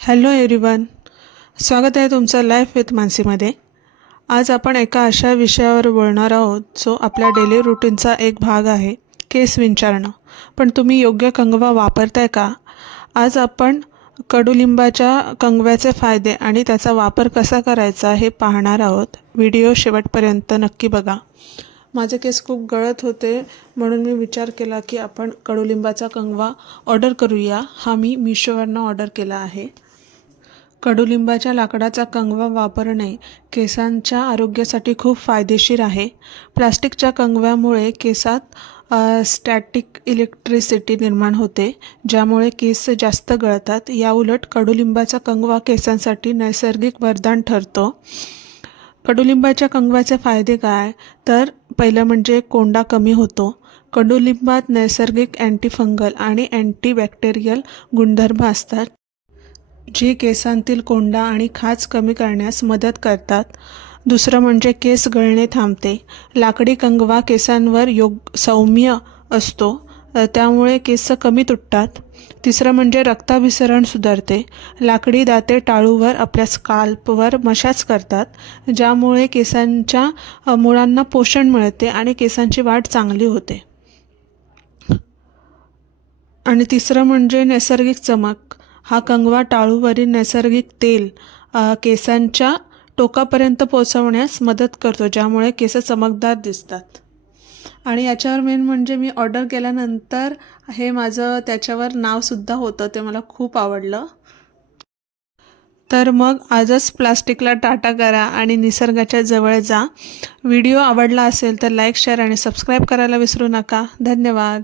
Hello everyone, स्वागत आहे तुमचं लाईफ विथ मानसीमध्ये। आज आपण एका अशा विषयावर बोलणार आहोत जो आपल्या डेली रूटीनचा एक भाग आहे, केस विंचरणं। पण तुम्ही योग्य कंगवा वापरताय का? आज आपण कडुलिंबाच्या कंगव्याचे फायदे आणि त्याचा वापर कसा करायचा हे पाहणार आहोत। व्हिडिओ शेवटपर्यंत नक्की बघा। माझे केस खूप गळत होते म्हणून मी विचार केला की आपण कडुलिंबाचा कंगवा ऑर्डर करूया। हा मी मीशोवरनं ऑर्डर केला आहे। कडुलिंबाच्या लाकडाचा कंगवा वापरणे केसांच्या आरोग्यासाठी खूप फायदेशीर आहे। प्लास्टिकच्या कंगव्यामुळे केसात स्टॅटिक इलेक्ट्रिसिटी निर्माण होते, ज्यामुळे केस जास्त गळतात। याउलट कडुलिंबाचा कंगवा केसांसाठी नैसर्गिक वरदान ठरतो। कडुलिंबाच्या कंगव्याचे फायदे काय? तर पहिलं म्हणजे कोंडा कमी होतो। कडुलिंबात नैसर्गिक अँटीफंगल आणि अँटीबॅक्टेरियल गुणधर्म असतात, जी केसांतील कोंडा आणि खाज कमी करण्यास मदत करतात। दुसरं म्हणजे केस गळणे थांबते। लाकडी कंगवा केसांवर सौम्य असतो, त्यामुळे केस कमी तुटतात। तिसरं म्हणजे रक्ताभिसरण सुधारते। लाकडी दाते टाळूवर आपल्या स्काल्पवर मसाज करतात, ज्यामुळे केसांच्या मुळांना पोषण मिळते आणि केसांची वाढ चांगली होते। आणि तिसरं म्हणजे नैसर्गिक चमक। हा कंगवा टाळूवरील नैसर्गिक तेल केसांच्या टोकापर्यंत पोहोचवण्यास मदत करतो, ज्यामुळे केस चमकदार दिसतात। आणि याच्यावर मेन म्हणजे मी ऑर्डर केल्यानंतर हे माझं त्याच्यावर नावसुद्धा होतं, ते मला खूप आवडलं। तर मग आजच प्लास्टिकला टाटा करा आणि निसर्गाच्या जवळ जा। व्हिडिओ आवडला असेल तर लाईक, शेअर आणि सबस्क्राईब करायला विसरू नका। धन्यवाद।